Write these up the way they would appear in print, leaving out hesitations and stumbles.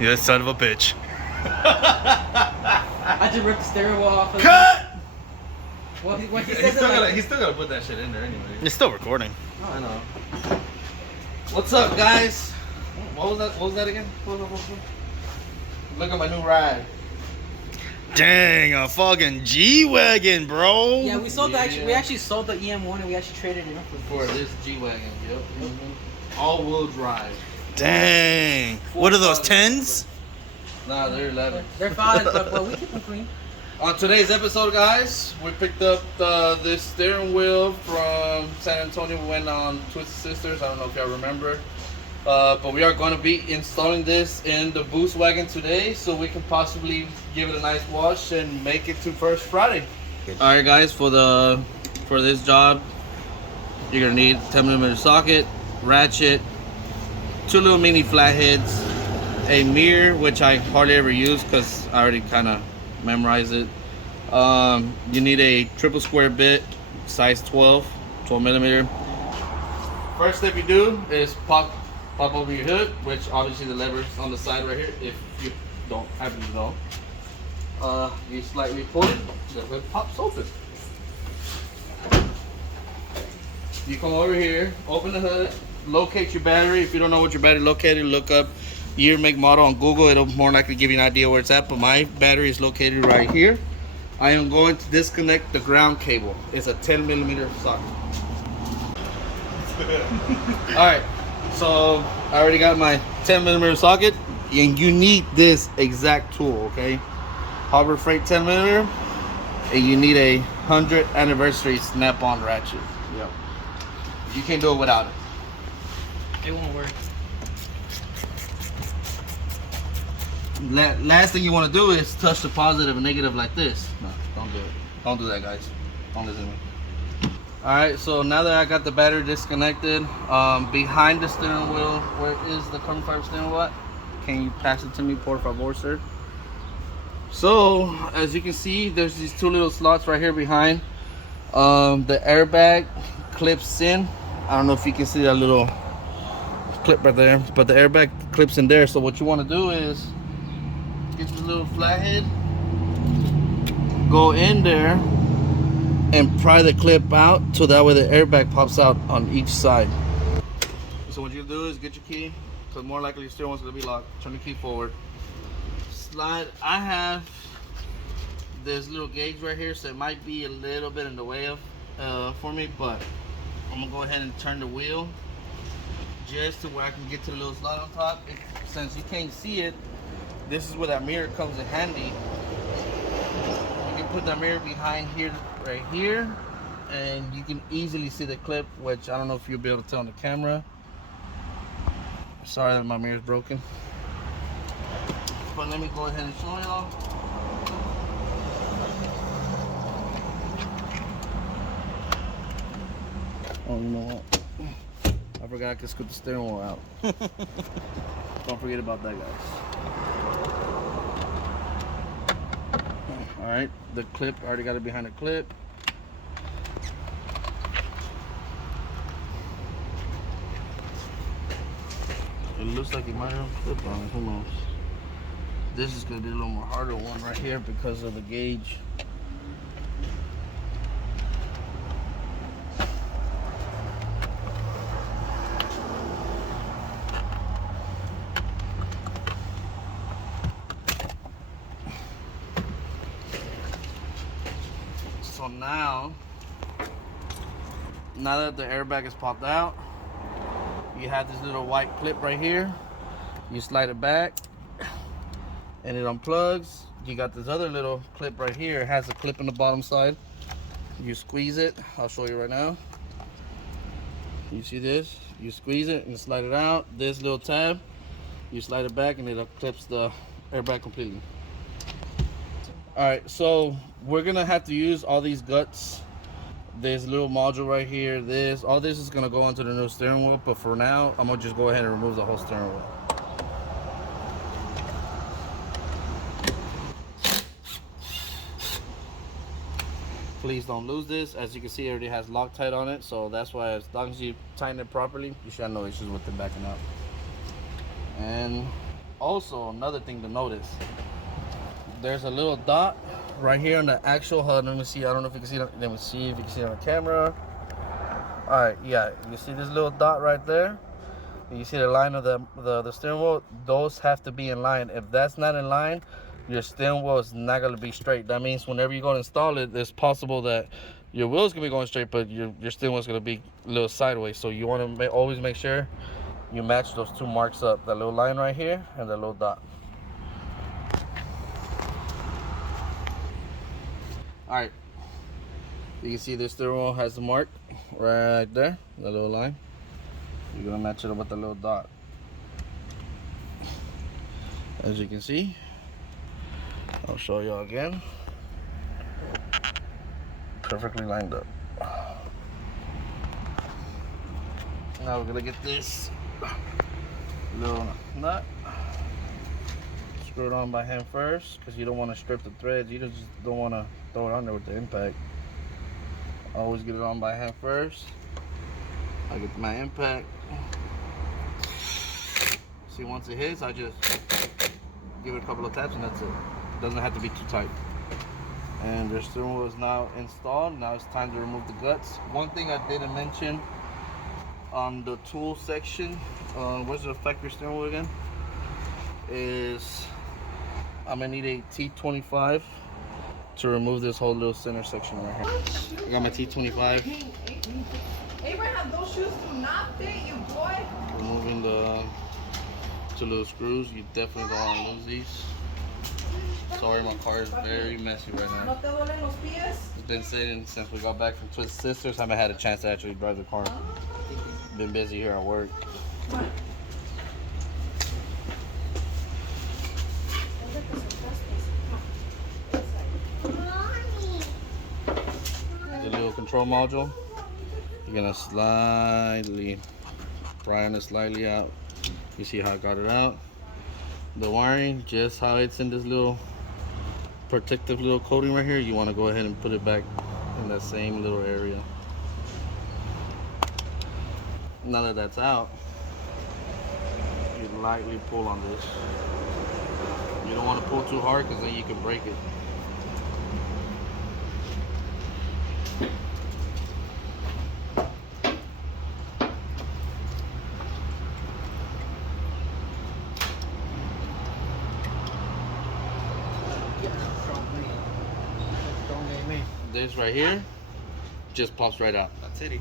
You son of a bitch. I just ripped the steering wheel off of Cut! Well, He's still gotta put that shit in there anyway. It's still recording. Oh, I know. What's up, guys? What was that? What was that again? Look at my new ride. Dang, a fucking G-Wagon, bro. Yeah, we sold that. We actually sold the EM1 and we actually traded it in for this G-Wagon. Yep. All-wheel drive. Dang. What are those, 10s? Nah, they're 11. They're 5, but we keep them clean. On today's episode, guys, we picked up this steering wheel from San Antonio. We went on Twisted Sisters. I don't know if y'all remember. But we are going to be installing this in the boost wagon today so we can possibly give it a nice wash and make it to first Friday. Alright guys, for this job, you're going to need 10mm socket, ratchet, 2 little mini flatheads, a mirror, which I hardly ever use because I already kind of memorized it. You need a triple square bit, size 12mm. First step you do is pop over your hood, which obviously the lever's on the side right here. If you don't happen to know, you slightly pull it, the hood pops open. You come over here, open the hood, locate your battery. If you don't know what your battery located, look up year, make, model on Google. It'll more likely give you an idea where it's at. But my battery is located right here. I am going to disconnect the ground cable. It's a 10mm socket. All right. So I already got my 10mm socket, and you need this exact tool, okay? Harbor Freight 10mm, and you need a 100th anniversary snap-on ratchet. Yep. You can't do it without it. It won't work. Last thing you want to do is touch the positive and negative like this. No, don't do it. Don't do that, guys. Don't listen to me. Alright, so now that I got the battery disconnected, behind the steering wheel, where is the carbon fiber steering wheel at? Can you pass it to me, por favor, sir? So, as you can see, there's these 2 little slots right here behind. The airbag clips in. I don't know if you can see that little clip right there, but the airbag clips in there. So what you want to do is get the little flathead, go in there, and pry the clip out so that way the airbag pops out on each side. So what you do is get your key, because more likely your steering wheel's going to be locked. Turn the key forward. Slide. I have this little gauge right here, so it might be a little bit in the way of for me, but I'm going to go ahead and turn the wheel just to where I can get to the little slot on top. Since you can't see it, this is where that mirror comes in handy. You can put that mirror behind here, right here, and you can easily see the clip, which I don't know if you'll be able to tell on the camera. Sorry that my mirror's broken, but let me go ahead and show y'all. Oh, you know what? I forgot I could scoot the steering wheel out. Don't forget about that, guys. Alright, the clip, I already got it behind the clip. It looks like it might have a clip on it, who knows. This is going to be a little more harder one right here because of the gauge. So now that the airbag is popped out, you have this little white clip right here. You slide it back and it unplugs. You got this other little clip right here. It has a clip on the bottom side. You squeeze it. I'll show you right now. You see this? You squeeze it and slide it out. This little tab, you slide it back and it clips the airbag completely. Alright, so we're gonna have to use all these guts. There's a little module right here. All this is gonna go onto the new steering wheel, but for now, I'm gonna just go ahead and remove the whole steering wheel. Please don't lose this. As you can see, it already has Loctite on it, so that's why as long as you tighten it properly, you should have no issues with it backing up. And Also, another thing to notice, there's a little dot right here on the actual HUD. Let me see. I don't know if you can see it. Let me see if you can see it on the camera. All right, yeah, you see this little dot right there? You see the line of the steering wheel? Those have to be in line. If that's not in line, your steering wheel is not going to be straight. That means whenever you go to install it, it's possible that your wheel's going to be going straight, but your steering wheel's going to be a little sideways. So you want to always make sure you match those two marks up, that little line right here and that little dot. All right, you can see this steering wheel has a mark right there, the little line. You're gonna match it up with the little dot. As you can see, I'll show you again. Perfectly lined up. Now we're gonna get this little nut screwed on by hand first, because you don't want to strip the threads. You just don't want to throw it on there with the impact. Always get it on by hand first. I get my impact. See, once it hits, I just give it a couple of taps and that's it. It doesn't have to be too tight. And your steering wheel is now installed. Now it's time to remove the guts. One thing I didn't mention on the tool section, where's the factory steering wheel again? Is I'm gonna need a T25 to remove this whole little center section right here. I got my T25. Abraham, those shoes do not fit you, boy. Removing the two little screws. You definitely don't want to lose these. Sorry, my car is very messy right now. ¿No te duelen los pies? It's been sitting since we got back from Twisted Sisters. Haven't had a chance to actually drive the car. Been busy here at work. The little control module. You're gonna slightly prying it slightly out. You see how I got it out. The wiring, just how it's in this little protective little coating right here, you want to go ahead and put it back in that same little area. Now that that's out, you lightly pull on this. You don't want to pull too hard because then you can break it. This right here just pops right out. That's it.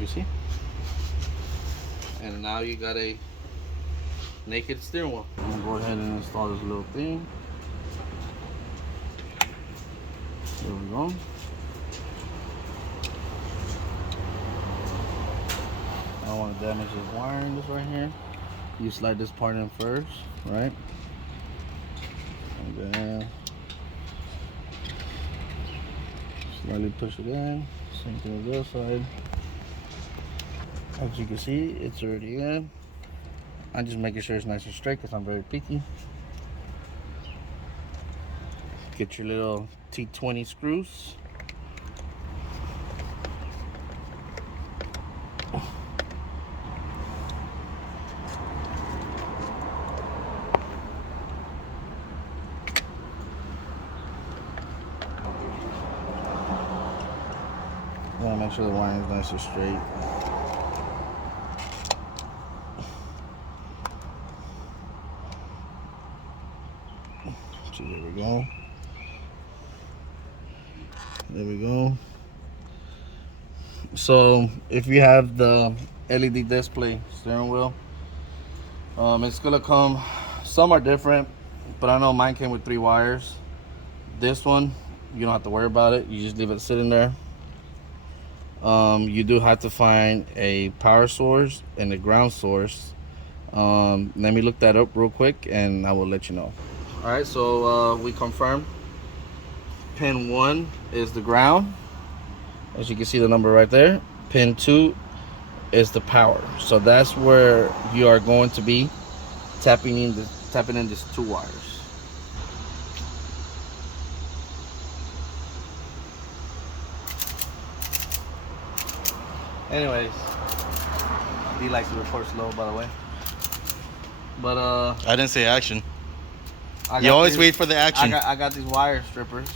You see? And now you got a naked steering wheel. I'm gonna go ahead and install this little thing. There we go. I don't want to damage this wiring, this right here. You slide this part in first, right? And then slightly push it in. Same thing on this side. As you can see, it's already in. I'm just making sure it's nice and straight because I'm very picky. Get your little T20 screws. You want to make sure the wiring is nice and straight. So there we go. There we go. So if you have the LED display steering wheel, it's gonna come, some are different, but I know mine came with 3 wires. This one, you don't have to worry about it. You just leave it sitting there. You do have to find a power source and a ground source. Let me look that up real quick and I will let you know. All right, so we confirmed pin 1 is the ground. As you can see the number right there. Pin 2 is the power. So that's where you are going to be tapping in these 2 wires. Anyways, D likes to record slow, by the way. But I didn't say action. I You got always these- wait for the action. I got these wire strippers,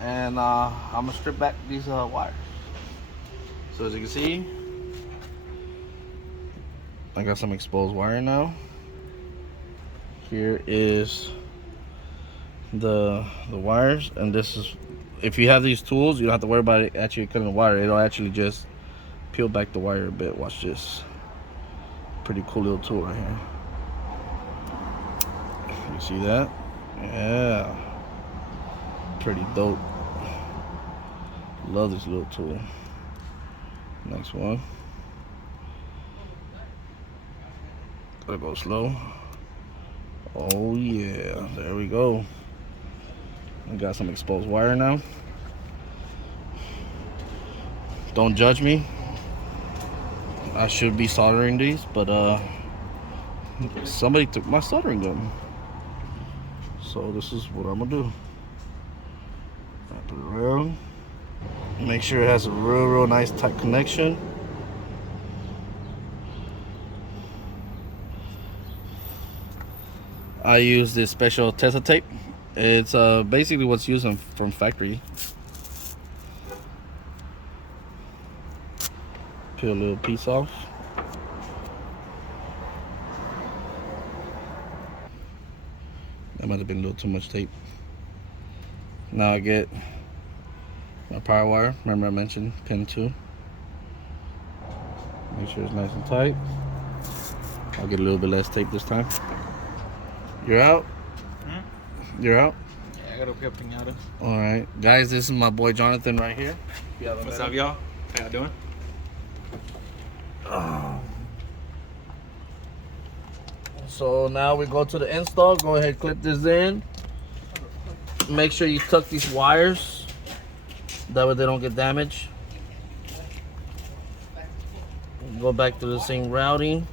and I'm gonna strip back these wires. So as you can see, I got some exposed wire now. Here is the wires, and this is, if you have these tools, you don't have to worry about it actually cutting the wire. It'll actually just peel back the wire a bit. Watch this. Pretty cool little tool right here. You see that? Yeah. Pretty dope. Love this little tool. Next one. Gotta go slow. Oh yeah, there we go. I got some exposed wire now. Don't judge me. I should be soldering these, but somebody took my soldering gun. So this is what I'm gonna do. Wrap it around. Make sure it has a real nice tight connection. I use this special Tesla tape. It's basically what's used from factory. Peel a little piece off. That might have been a little too much tape. Now I get my power wire. Remember I mentioned pin 2. Make sure it's nice and tight. I'll get a little bit less tape this time. You're out? You're out? Yeah, I gotta pick up piñata. Alright. Guys, this is my boy Jonathan right here. What's up, y'all? How y'all doing? So now we go to the install. Go ahead, clip this in. Make sure you tuck these wires. That way they don't get damaged. Go back to the same routing.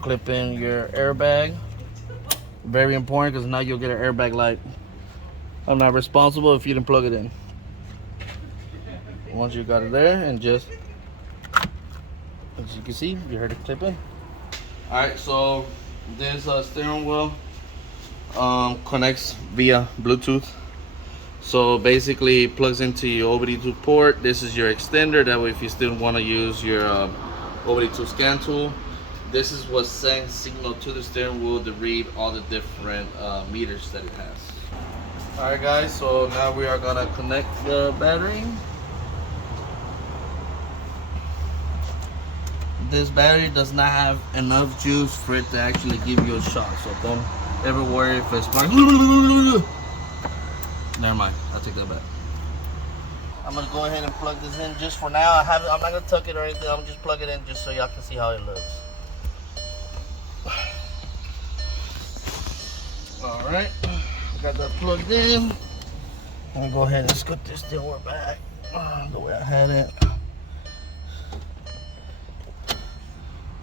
Clip in your airbag. Very important, because now you'll get an airbag light. I'm not responsible if you didn't plug it in. Once you got it there, and just, as you can see, you heard it clip in. Alright, so this steering wheel connects via Bluetooth. So basically it plugs into your OBD2 port. This is your extender. That way if you still want to use your OBD2 scan tool, this is what sends signal to the steering wheel to read all the different meters that it has. Alright guys, so now we are gonna connect the battery. This battery does not have enough juice for it to actually give you a shock, so don't ever worry if it's like never mind, I'll take that back. I'm gonna go ahead and plug this in just for now. I'm not gonna tuck it or anything. I'm gonna just plug it in just so y'all can see how it looks. Alright, got that plugged in. I'm gonna go ahead and scoot this steelboard back the way I had it.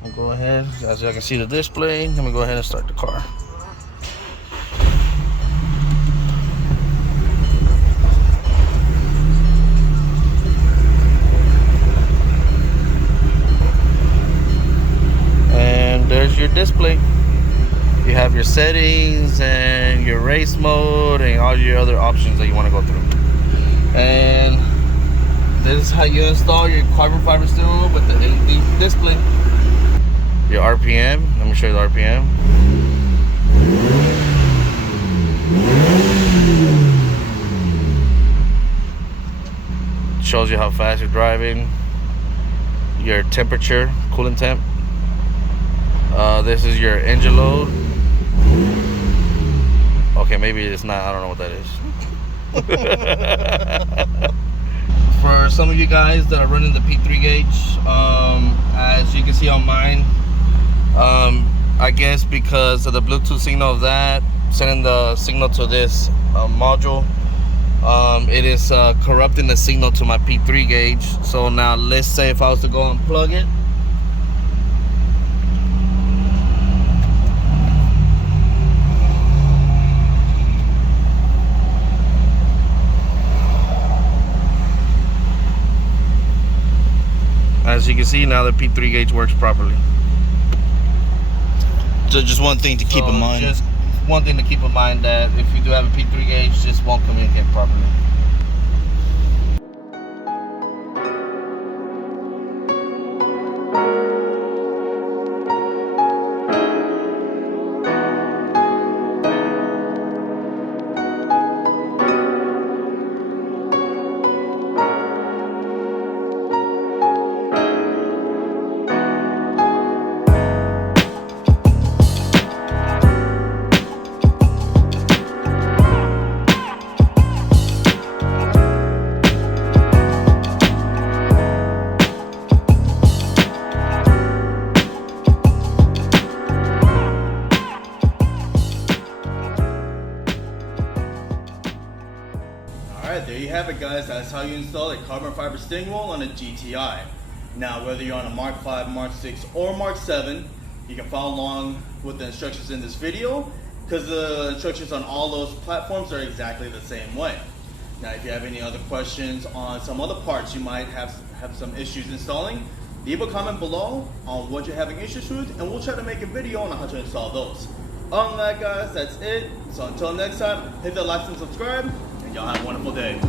I'll go ahead, as y'all can see the display. Let me go ahead and start the car. And there's your display. You have your settings and your race mode and all your other options that you want to go through. And this is how you install your carbon fiber steering wheel with the LED display. Your RPM, let me show you the RPM. Shows you how fast you're driving. Your temperature, coolant temp. This is your engine load. Okay, maybe it's not, I don't know what that is. For some of you guys that are running the P3 gauge, as you can see on mine, I guess because of the Bluetooth signal of that, sending the signal to this module, it is corrupting the signal to my P3 gauge. So now let's say if I was to go unplug it, as you can see, now the P3 gauge works properly. So just one thing to keep in mind. Just one thing to keep in mind, that if you do have a P3 gauge, just won't communicate properly. Alright, there you have it, guys. That's how you install a carbon fiber steering wheel on a GTI. Now, whether you're on a Mark 5, Mark 6, or Mark 7, you can follow along with the instructions in this video, because the instructions on all those platforms are exactly the same way. Now, if you have any other questions on some other parts you might have some issues installing, leave a comment below on what you're having issues with, and we'll try to make a video on how to install those. Other than that, guys, that's it. So until next time, hit the like and subscribe, and y'all have a wonderful day.